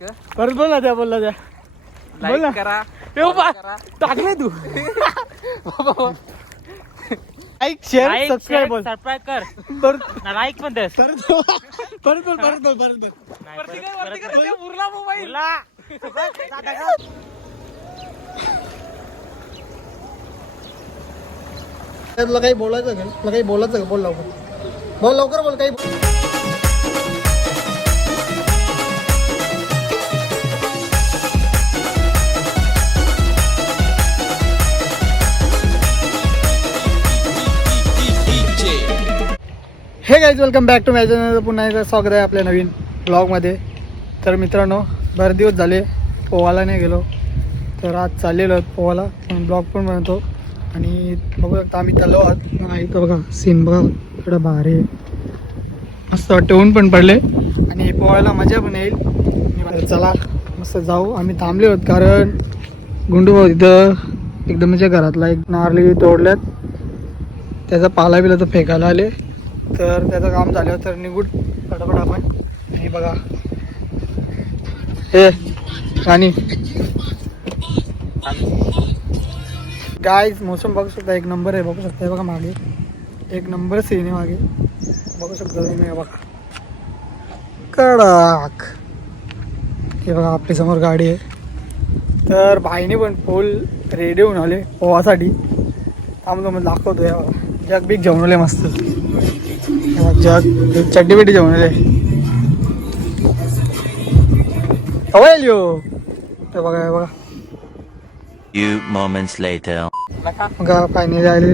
परत बोल ना त्या बोलला त्या. बोल ना. लाईक करा. टाकले तू. लाईक शेअर सबस्क्राईब बोल. सबस्क्राईब कर. परत ना लाईक पण दस परत बोल परत बोल परत बोल परत बोल. वरती कर, वरती कर, त्या उरला मोबाईल. तुला काही बोलायचं का तुला काही बोलायचं का बोल लवकर. बोल लवकर बोल काही हे guys welcome back to match पुन्हा एकदा स्वागत आहे आपल्या नवीन ब्लॉगमध्ये तर मित्रांनो बरेच दिवस झाले पोहायला नाही गेलो. तर आज चाललेलो आहोत पोहायला ब्लॉग पण बनवतो. आणि बघू शकता आम्ही चाललो आहोत. इथं बघा सीन बघा. इकडं भारी आहे. मस्त वाटते ऊन पण पडले. आणि पोहायला मजा पण येईल. चला मस्त जाऊ. आम्ही थांबले आहोत कारण गुंडू भाऊ इथं एकदम म्हणजे घरातला एक नारळी तोडल्यात. त्याचा पाला बिला तर फेकायला आले. तर त्याचं काम झालं तर निघून पटापट आपण आणि बघा. हे आणि गायज मोसम बघू शकता एक नंबर आहे बघू शकता हे बघा मागे. एक नंबर सीन आहे मागे बघू शकता तुम्ही बघा. कडाक. हे बघा आपल्यासमोर गाडी आहे. तर भाईने पण फुल रेडी होऊन आले पोहासाठी थांबतो मग दाखवतो या बघा. जग बीक जेवण आले मस्त. जग चड्डी बिड्डी जेवण आले हवा येईल यो हे बघा हे बघा Few moments later. बघा फायनली आले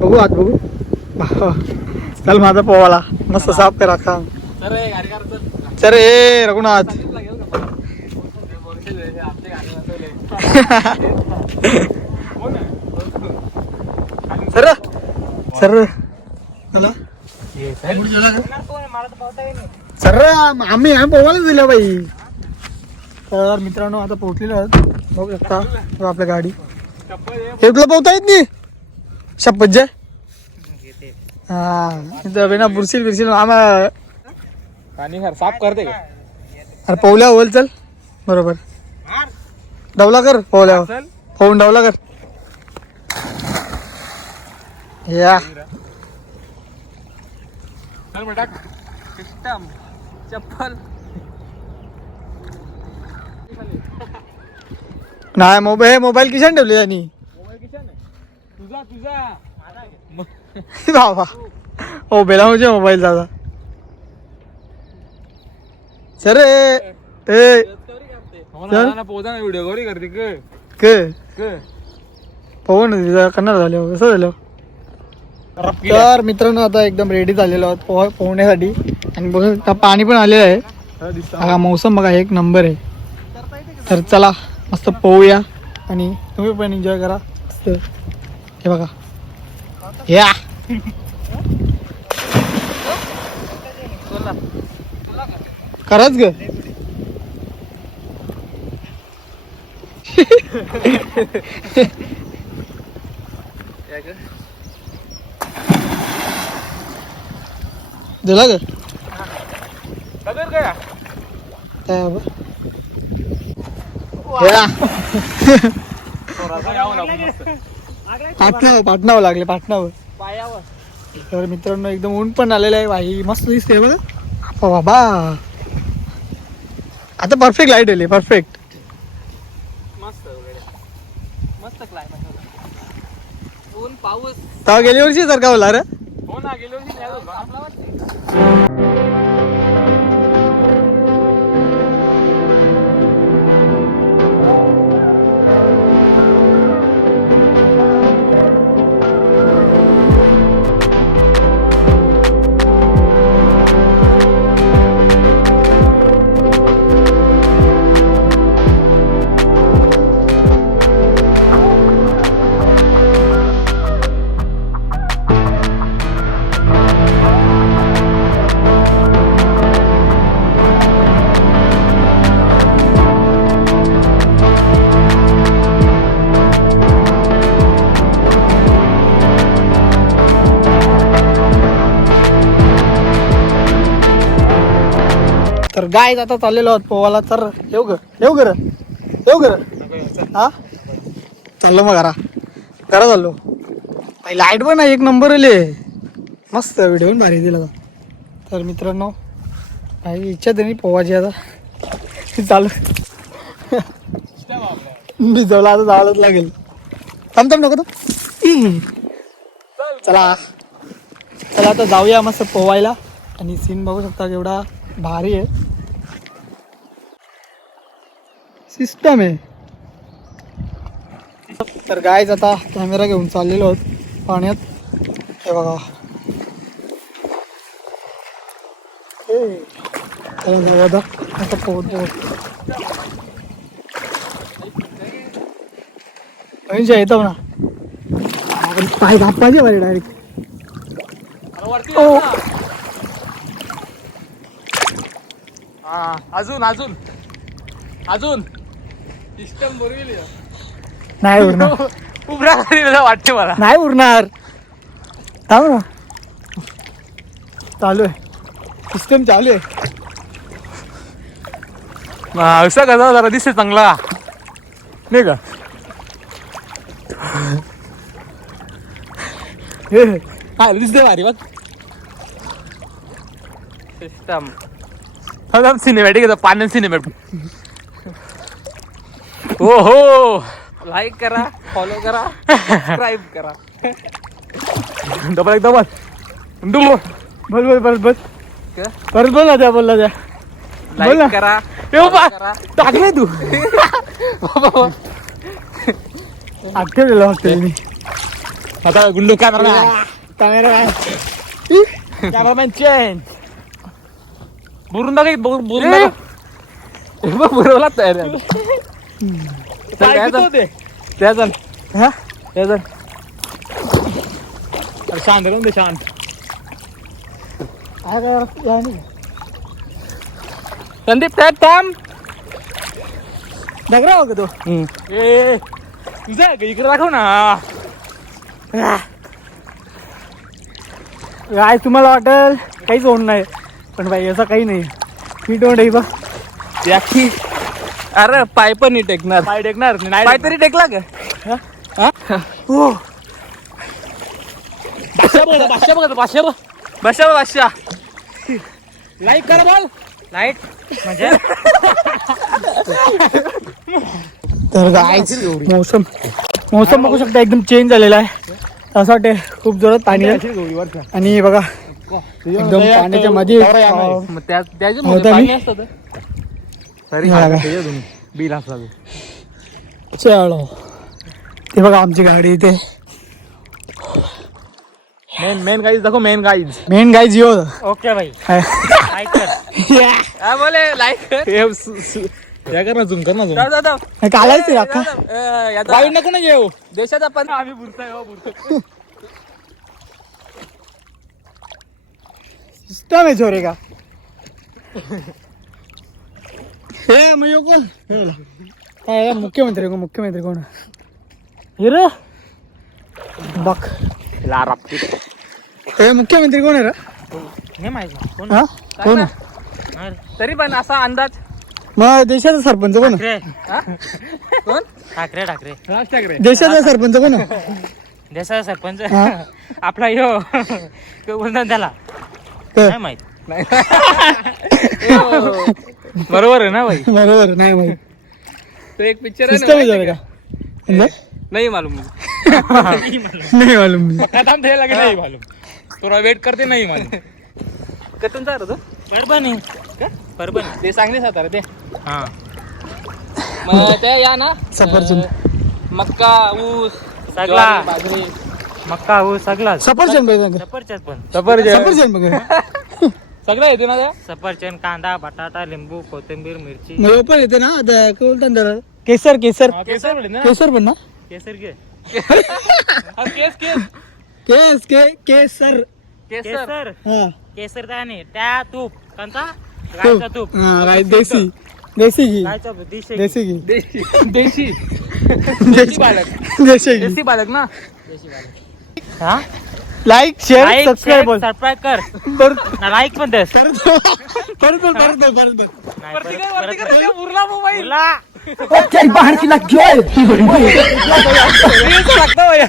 बघू आत बघू हा. चल माझा पोवाला मस्त साफ करा खा चल. ए रघुनाथ? सर सर मला? सर आम्ही आम्ही पोवायला दिल्या बाई. तर मित्रांनो आता पोहोचलेलो आहोत. बघू शकता आपल्या गाडी. हे, हे तुला पोहता येत नाही? शपथ जय हा इथं बिना बुरशील बिरशील आम्हाला पाणी साफ करते का अरे पोहल्या होल चल. बरोबर. डवला कर चल. पोहून डवला कर. या. चल बेटा सिस्टम. चप्पल. नाही मोबाईल मोबाईल किशान ठेवले यांनी? मोबाईल किशान? तुझा तुझा. बाबा. हो बेला म्हणजे मोबाईल दादा. सर ए चल. पोहोचा ना व्हिडिओ कॉल करते क के क पोहून करणार झाले कसं झालं? तर मित्रांनो आता एकदम रेडी झालेलो आहोत पोह पोहण्यासाठी. आणि बघा पाणी पण आलेलं आहे. हा मौसम बघा एक नंबर आहे. तर चला मस्त पोहूया. आणि तुम्ही पण एन्जॉय करा. मस्त. हे बघा. या. खरंच ग. दिला ग कदर काय काय. या. यावं मस्त. पाटणावर पाटणावर लागले पाटणावर. पायावर. तर मित्रांनो एकदम ऊन पण आलेलं आहे. भाई मस्त दिसते बघा. बाबा. आता परफेक्ट लाइट आली परफेक्ट मस्त वगैरे. मस्त क्लायमेट ऊन पाऊस. तेव्हा गेल्या वर्षी सारखा बोला रे? हो ना गेलो की नाही होतो गाय आता चाललेलो आहोत पोवाला. तर येऊ ग येऊ गर येऊ गर हा? चाललो मग घरा. घरा चाललो. लाइट पण आहे एक नंबर आले मस्त व्हिडिओ पण भारी दिला तर मित्रांनो काही इच्छा तरी पोवाची आता. चालू भिजवला आता जावंच लागेल. थांब थांब नको तो चला. चला आता जाऊया मस्त पोवायला. आणि सीन बघू शकता केवढा भारी आहे. सिस्टम आहे. तर गायच आता कॅमेरा घेऊन चाललेलो आहोत पाण्यात. हे बघा. हे. आता. म्हणजे येतो ना आपण पाय दापायचे बरे डायरेक्ट ओ. हा अजून अजून. अजून. नाही उरणार. उभरा वाटते मला. नाही उरणार. थांब ना. चालू आहे. सिस्टम चालू आहे. असा कसा जरा दिसते चांगला. नाही का? हे, दिसते भारी बघ. सिस्टम सिनेमॅटिक येतं पाण्यात सिनेमॅटिक हो हो लाईक करा फॉलो करा सबस्क्राईब करा. डबल एक डबल डुबो बोल बोल परत बोल काय? परत बोल ना त्या बोलला त्या बोल ना. लाईक करा. ए बाबा, करा. टाकले तू आठवलेलं फक्त मी आता गुंडू कॅमेरा कॅमेरा काय? कॅमेरामॅन चेंज बुरून टाका बुरून बुरून टाका बघ बुरवला तयार आहे. चल, काय चल. त्या हा? त्या चल. अरे शांत राहून दे शांत. काय काय या नाही. संदीप त्या थांब. दगडा हो का तो ए तुझं आहे का? इकडे दाखव ना. काय तुम्हाला वाटेल? काहीच होणार नाही. पण भाई असं काही नाही. मी डोंट आहे बा याकी अरे पाय पण नाही टेकणार. पाय टेकणार नाही पाय तरी टेकला का? हो? बादशा बघ बादशा लाईक करा बोल. लाइट म्हणजे? तर मौसम मौसम बघू शकता एकदम चेंज झालेला आहे. असं वाटते खूप जोरात पाणी आणि बघा एकदम पाण्याच्या मध्ये अं, बिल. चलो. ते बघा आमची गाडी इथे. मेन मेन गाईज दाखव मेन गाईज मेन गाय जिओ ओके भाई. बोले लाईक या कर ना झूम कर ना झूम नको ना येऊ. देशाचा पण आम्ही बुरताय हो बुरतो सिस्टम आहे छोरे का हे मग कोण काय मुख्यमंत्री कोण मुख्यमंत्री कोण हिरो बघ हे मुख्यमंत्री कोण आहे रे नाही माहिती कोण हा कोण तरी पण असा अंदाज मग देशाचा सरपंच कोण आहे? कोण ठाकरे ठाकरे राज ठाकरे देशाचा सरपंच कोण? देशाचा सरपंच हा? आपला यो काय बोलतात त्याला नाही माहीत बरोबर आहे ना भाई? बरोबर नाही माहीत तो एक पिक्चर सिस्टम आहे का? नाही? नाही मालूम नाही मालूम कदम थे लगे नहीं मालूम. थोड़ा वेट करते नहीं मालूम. कतून जा तो. परभणी. परभणी. ते सांगली सातारा ते. हा. मग ते या ना. सफरचंद. अं, मक्का ऊस सगळा. ज्वारी, बाजरी. मक्का हो सगळाच. सफरचंद पाहिजे सफरचंद पण. सफरचंद बघ. सगळं येते ना त्या? सफरचंद कांदा बटाटा लिंबू कोथिंबीर मिरची. मग पण येते ना? आता काय बोलतात त्याला? केसर. केसर केसर ना? केसर पण ना? केसर घे. हा, केस केस. केस के केसर. केसर. केसर. हा. केसर दाणे त्या तूप. कोणता? गायचा तूप. हा देसी देसी घी. गायचा देशी घी. देसी घी. देशी. देशी. देशी. बालक. देशी घी. देशी बालक ना? हा? लाईक शेअर सबस्क्राईब बोल सबस्क्राईब कर. लाईक पण दस परत बोल परत बोल परत बोल उरला मोबाईल. बोला.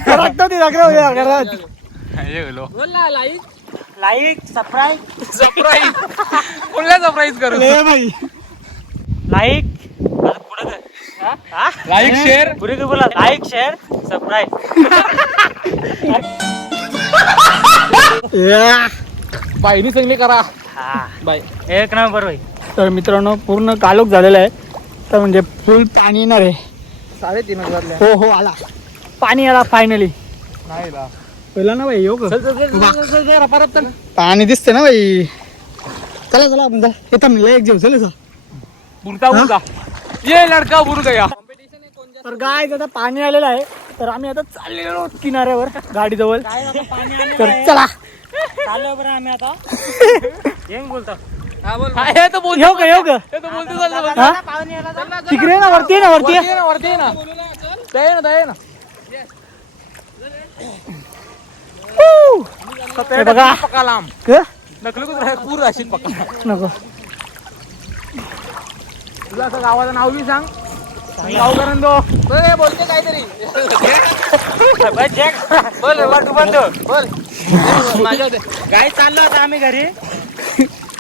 लागतं ते लागलं या घरात. लाईक सबस्क्राईब सरप्राईज कोणला सरप्राईज करू? बाई लाईक? लाईक शेअर काय बोला लाईक शेअर सबस्क्राईब. बाईनी चांगली करा. हा. बाय एक नंबर होई तर मित्रांनो पूर्ण कालोख झालेला आहे. तर म्हणजे फुल पाणी येणार आहे. साडेतीन हजारल्या हो हो आला. पाणी आला फायनली नाही ला. पहिला ना भाई योग चल, चल, चल, चल, चल, चल, चल, परत चल. पाणी दिसते ना भाई चला चला आपण चला येता म्हणलं एक जेव चल बुरता बुरता ये लडका बुर गया तर गाय आता पाणी आलेलं आहे. तर आम्ही आता चाललेलो आहोत किनाऱ्यावर गाडीजवळ. तर. चला. चाललो बरं आम्ही आता. येऊन बोलतो. हा, हे येऊ का येऊ का? हे. हा. तिकडे ना वरती आहे ना वरती वरती आहे. ये ना वरती ये Woo! हे. बघा. क? नको. तुला असं गावाचं नाव बी सांग. बोलते काहीतरी. बोल वाटू बंद बोल. माझ्या होते. गाई चाललो आता आम्ही घरी?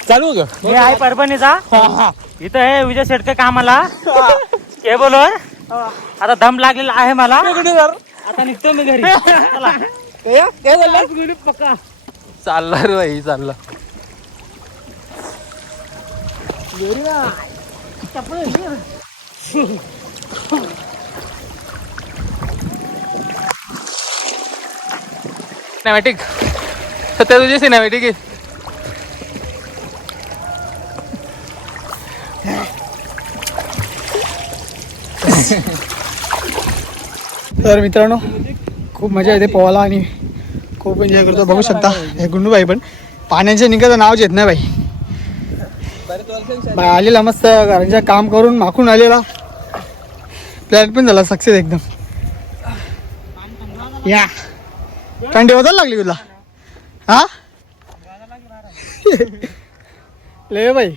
चालू ग हे आहे परभणीचा. इथं हे विजय शेटके कामाला. हे. बोलो आता दम लागलेला आहे मला. आता निघतो मी घरी. चला. काय? झालं पक्का. चालला रे भाई चालला. सिनेमॅटिक सत्या तुझी सिनेमॅटिक आहे. तर मित्रांनो खूप मजा येते पोहायला आणि खूप एन्जॉय करतो. बघू शकता हे गुंडूबाई पण पाण्याच्या निघाचं नाव येत नाही बाई. बाय आलेला मस्त घरांच्या काम करून माखून आलेला. प्लॅन पण झाला सक्सेस एकदम. या. थंडी होताच लागली तुला? हा? ले बाई.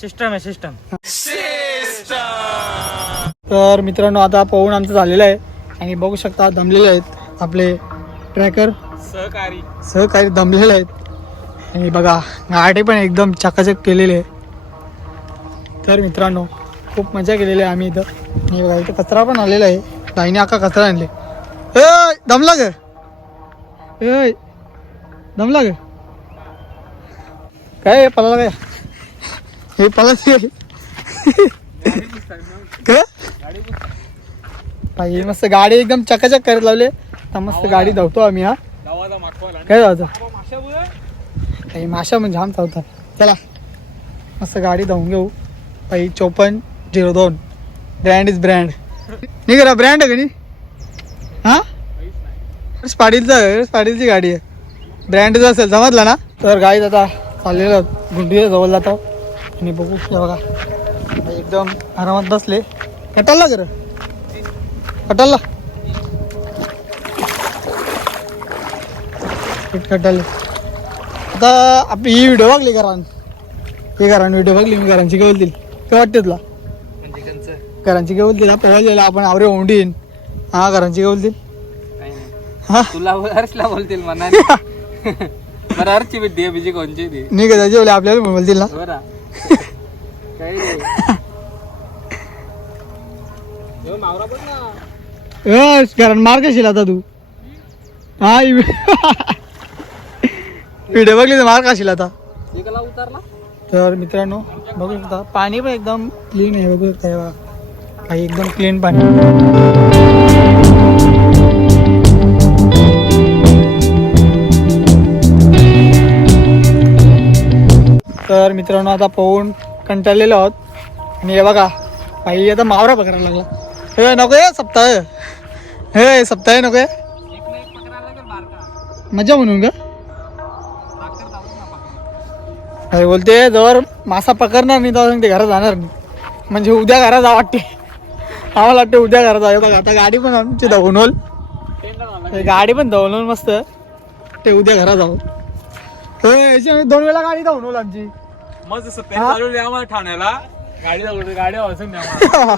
सिस्टम आहे सिस्टम तर मित्रांनो आता पोहून आमचं झालेलं आहे. आणि बघू शकता दमलेले आहेत आपले ट्रॅकर सहकारी. सहकारी दमलेले आहेत. आणि बघा गाडी पण एकदम चकाचक केलेली आहे. तर मित्रांनो खूप मजा केलेली आहे आम्ही इथं. आणि बघा इथं कचरा पण आलेला आहे. ताईने अख्खा कचरा आणले. ए दमला ग. ए दमला ग काय? पळाला काय? हे बाई मस्त गाडी एकदम चकाचक करत लावले. आता मस्त गाडी धावतो आम्ही हा. काय माशामुळे? काही माशा म्हणजे जाम चावतात चला मस्त गाडी धावून घेऊ. काही चोपन्न झिरो दोन. ब्रँड इज ब्रँड नाही करा ब्रँड आहे का नाही? पाटीलचं पाटीलची गाडी आहे. ब्रँडच असेल समजलं ना? तर गाडीत आता चाललेलं गुंडी जवळ जातो. आणि बघू हे बघा. एकदम आरामात बसले. कटालला कर कटालला कटाले आता आपली ही व्हिडिओ बघली घरान. हे घरान व्हिडिओ बघली मी घरांची केवळ दिली. काय वाटते तुला? घरांची केवळ दिला. पोहायला आपण आवरे ओंडीन. हा घरांची केवळ दिल. तुला हर्षला बोलतील म्हणा बरं हर्षची भेट दे बिजी कोणची दे नाही का त्याची आपल्याला बोलतील ना. बरा. काही मावरा पण ना. ए, घरान मार कशील आता तू? हा व्हिडिओ बघली तर मार कशील आता? एकाला उतरला. तर मित्रांनो बघू शकता पाणी पण एकदम क्लीन आहे बघू शकता हे काही एकदम क्लीन पाणी. तर मित्रांनो आता पोहून कंटाळलेलो आहोत. आणि हे बघा काही आता मावरा पकडायला लागला. हे नको ये सप्ताह हे. सप्ताह नको ये मजा म्हणून का? काय बोलते जवळ मासा पकडणार नाही तेव्हा ते घरात जाणार नाही. म्हणजे उद्या घरात जा वाटते. आम्हाला वाटते उद्या घरात जाऊ. बघा आता गाडी पण आमची धवनोल गाडी पण धवनोल मस्त. वाटते उद्या घरात जाऊ. याची दोन वेळा गाडी धावून होईल आमची. हा? आम्हाला ठाण्याला. गाडी गाडी वाचून द्या आम्हाला.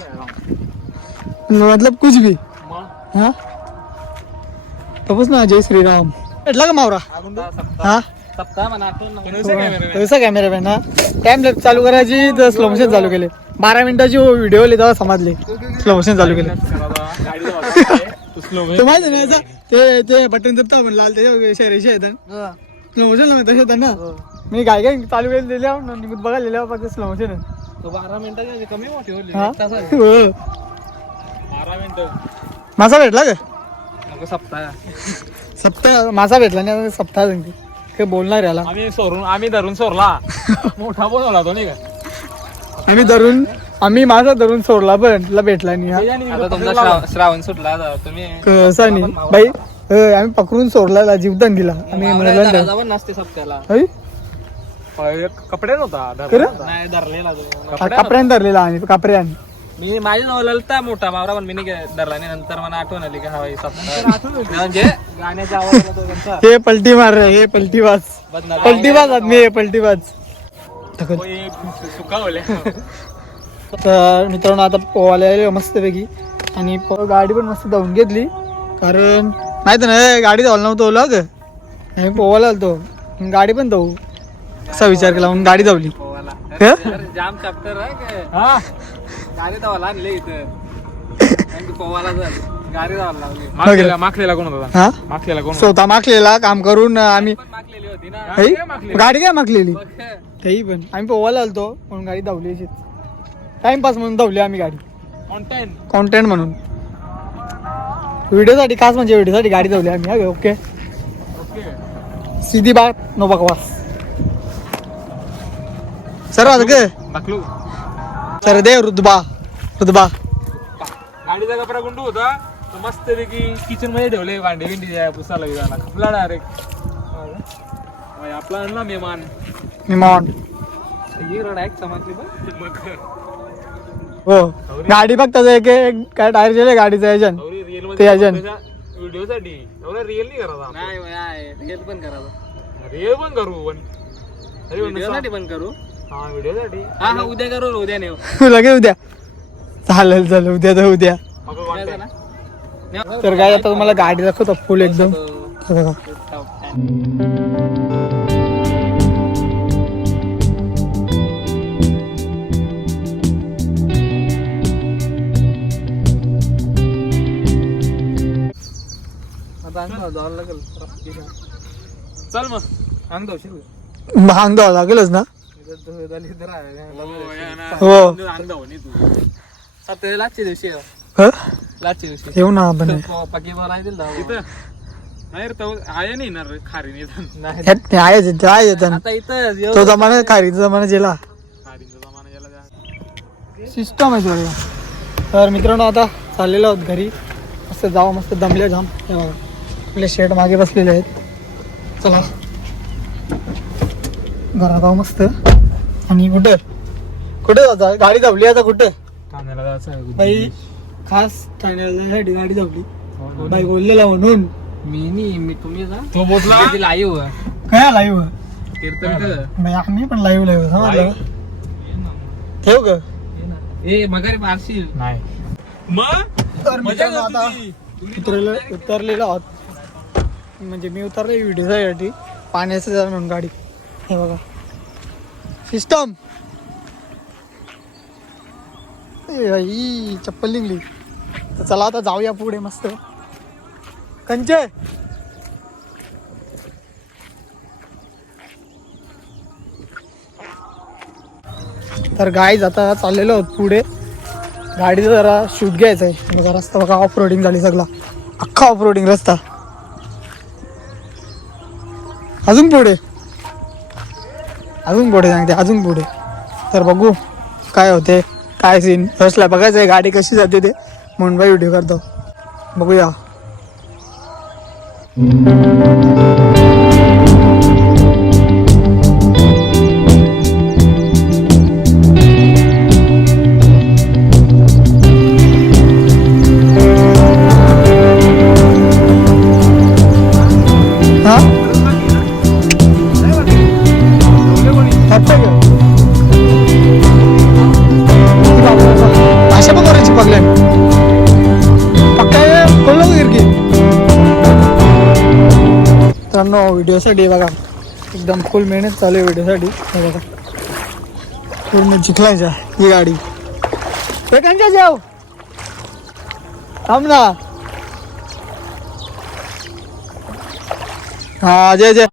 मतलब कुछ भी. मग? हा? तपस ना जय श्रीराम. भेटला का मावरा? हा? सप्ताह म्हणा आठवण नको. कसा कॅमेरामॅन हा? टाइम लॅप चालू करायची तर स्लो मोशन चालू केले. बारा मिनिटाची व्हिडिओ तेव्हा समजले. स्लो मोशन चालू केले. गाडी तो माहिती ते ते बटन दबता लाल त्याच्या शहरीशी येतात स्लो मोशन ना तसे येतात ना मी काय काय चालू केलं दिल्या बघायला दिल्या फक्त स्लो मोशन. तो बारा मिनिटाची कमी मोठी होली हा. हो. बारा मिनिटं. मासा भेटला का? सप्ताह. सप्ताह? मासा भेटला नाही आता सप्ताह सांगते. काय बोलणार याला. आम्ही सोडून आम्ही धरून सोरला मोठा बोलवला तो नाही का? आम्ही धरून आम्ही माझा धरून सोडला पण तुला भेटला नाही हा. आता तुमचा श्रावण सुटला तुम्ही कसा नाही बाई आम्ही पकडून सोडला जीवदान दिला. आम्ही म्हणलं नसते सप्त्याला? कपडे नव्हता? नाही धरलेला हा, कापऱ्यान धरलेला आम्ही कापऱ्यान मी माझ्या जवळ ललता मोठा बावरा पण मी नाही धरला नाही नंतर मला आठवण आली की हा सप्ताह म्हणजे गाण्याचा आवाज. हे पलटी मार रे, हे पलटीबाज बदनाम. पलटीबाज आदमी हे. होय, सुकावले तर मित्रांनो आता पोहायला आले मस्तपैकी. आणि पो- गाडी पण मस्त धावून घेतली. कारण माहिती ना गाडी धावला नव्हतं ओला ग. आम्ही पोहायला आलतो. गाडी पण धावू. असा विचार केला मग गाडी धावली. पोवाला. हं? अरे, जाम चॅप्टर आहे हा? गाडी धावायला आणले इथं. पोवाला गाडी धावायला लावली. मागलेला मागलेला कोण होता हा? मागलेला कोण स्वतः मागलेला काम करून आम्ही मागलेली होती ना. है? गाडी काय मागलेली बघ. तेही पण. आम्ही पोहायला आलतो म्हणून गाडी धावली अशीच. टाइमपास म्हणून धावली आम्ही गाडी. Content. कॉन्टेंट म्हणून. व्हिडिओसाठी खास म्हणजे व्हिडिओसाठी गाडी धावली आम्ही. हा ओके. Okay. सीधी बात नो बकवास. सर आता ग सर दे रुदबा रुदबा गाडीचा कपडा गुंडू होता. तो मस्त पैकी किचनमध्ये ठेवले भांडे गिंडी पुसायला गेला खपला डायरेक्ट आपला आणला मेहमान. निमॉन ही. गाडी बघ त्याचं एक एक काय टायर गेले गाडीचं एजन ते अजून. व्हिडिओ साठी एवढा रिअल नाही करायचा नाही रिअल पण करायचा रिअल पण करू पण व्हिडिओ साठी पण करू. हा व्हिडिओ साठी. हा हा उद्या करू उद्या नेऊ. लगेच उद्या. चालेल चालेल उद्या तर उद्या. तर काय आता तुम्हाला गाडी दाखवतो फुल एकदम. हे बघा चल मग. अंग महाग द्यावं लागेलच ना? हो लाटच्या दिवशी ह? लाटच्या दिवशी. येऊ ना आपण. पकी नाही रे तो आहे नाही ना रे खारी नाही ते येतं. आता इथं तो जमाना खारीचा जमाना गेला खारीचा जमाना गेला सिस्टम आहे सगळं. तर मित्रांनो आता चाललेलो आहोत घरी. मस्त जावं मस्त दमले जाम हे बघा. आपले शेट मागे बसलेले आहेत. चला. घरात जाऊ मस्त. आणि कुठं? कुठे जाता गाडी धावली आता कुठं? ठाण्याला जायचं आहे बाई खास ठाण्याला जाण्यासाठी गाडी धावली. बाई बोललेला म्हणून. मी नाही मी तुम्ही जा. तो बोलला? लाईव्ह काय लाईव्ह कीर्तन बाई आम्ही पण लाईव्ह लाईव्ह समजलं? ठेव ग. ए मगारी पारशील नाही. मग? तर मित्रांनो आता उतरले उतरलेलो आहोत. म्हणजे मी उतरले व्हिडिओसाठी पाण्याचं जरा म्हणून गाडी. हे बघा. सिस्टम आई चप्पल निघली. तर चला आता जाऊया पुढे मस्त. कंचे! तर गाईज आता चाललेलो आहोत पुढे. गाडीचं जरा शूट घ्यायचं आहे बघा रस्ता बघा ऑफ रोडिंग झाली सगळा. अख्खा ऑफ रोडिंग रस्ता. अजून पुढे. अजून पुढे सांगते अजून पुढे. तर बघू काय होते काय सीन फर्स्टला बघायचं आहे गाडी कशी जाते ते. म्हणून बाई व्हिडिओ करतो. बघूया. व्हिडिओसाठी बघा. एकदम फुल मेहनत चालू आहे व्हिडिओसाठी हे बघा. पूर्ण गाडी. ते कंच्या जाऊ थांब ना. हाँ जय जय.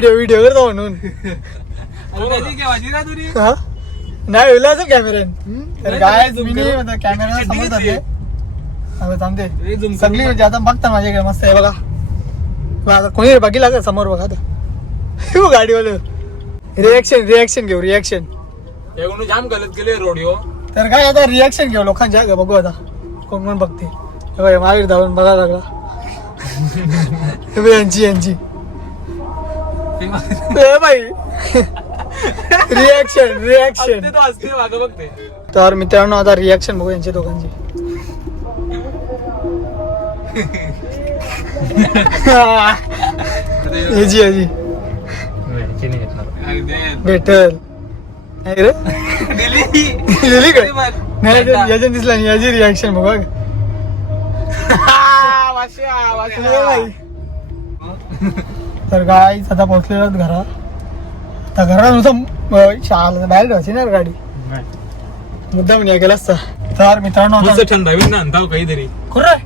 व्हिडिओ व्हिडिओ करतो म्हणून. हा? नाही विलायचं कॅमेऱ्यान काय कॅमेरा समोर थांबते सगळी म्हणजे आता बघता माझ्याकडे मस्त आहे बघा. आता कोणी बघितला का समोर बघा आता. गाडीवाले. रिॲक्शन रिॲक्शन घेऊ रिॲक्शन जाम गलत गेले रोडिओ. तर काय आता रिॲक्शन घेऊ लोकांच्या का बघू आता. कोण कोण बघते बघ, महावीर धावून बघा लागला. यांची यांची. बाई. रिॲक्शन रिॲक्शन असते मागं बघते. तर मित्रांनो आता रिॲक्शन बघू यांच्या दोघांची. याची याची भेटल. नाही रे? दिली काय नाही याच्यात- दिसला नाही याची रिॲक्शन बघा. तर काय आता पोहोचलेलो घरा. आता घरा नुसतं शाळा बाहेर ठेवायची ना गाडी. मुद्दा म्हणजे गेला असता तर. मित्रांनो थंड हवी ना आणताव काहीतरी. खोल. रे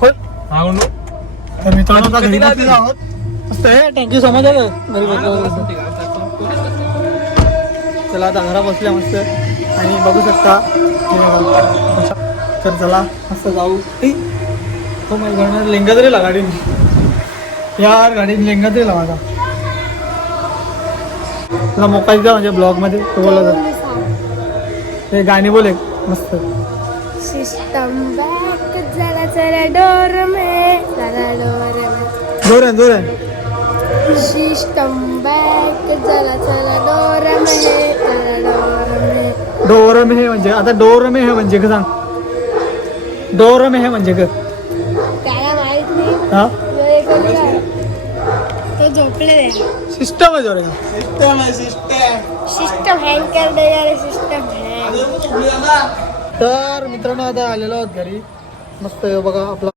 खोल तर मित्रांनो आहोत. Thank you so much. चला आता घरा बसल्या मस्त. आणि बघू शकता. तर चला मस्त जाऊ. हो माझ्या घरनं लेंगा तरी गाडी यार गाडी लेंगा तरी माझा. तुला मोका द्या म्हणजे ब्लॉगमध्ये तो बोलला जात ते गाणी बोल एक मस्त. सिस्टम बैक जरा डोर में डोर में. जोरान जोरान सिस्टम बैक जरा डोर में जरा डोर में. डोर में हे म्हणजे आता डोर में हे म्हणजे सांग. डोर में हे म्हणजे त्याला माहीत नाही. हा? झोपले. सिस्टम आहे जोरे सिस्टम हँग कर दे यार सिस्टम हँग तर मित्रांनो आता आलेलो आहोत घरी. मस्त बघा आपला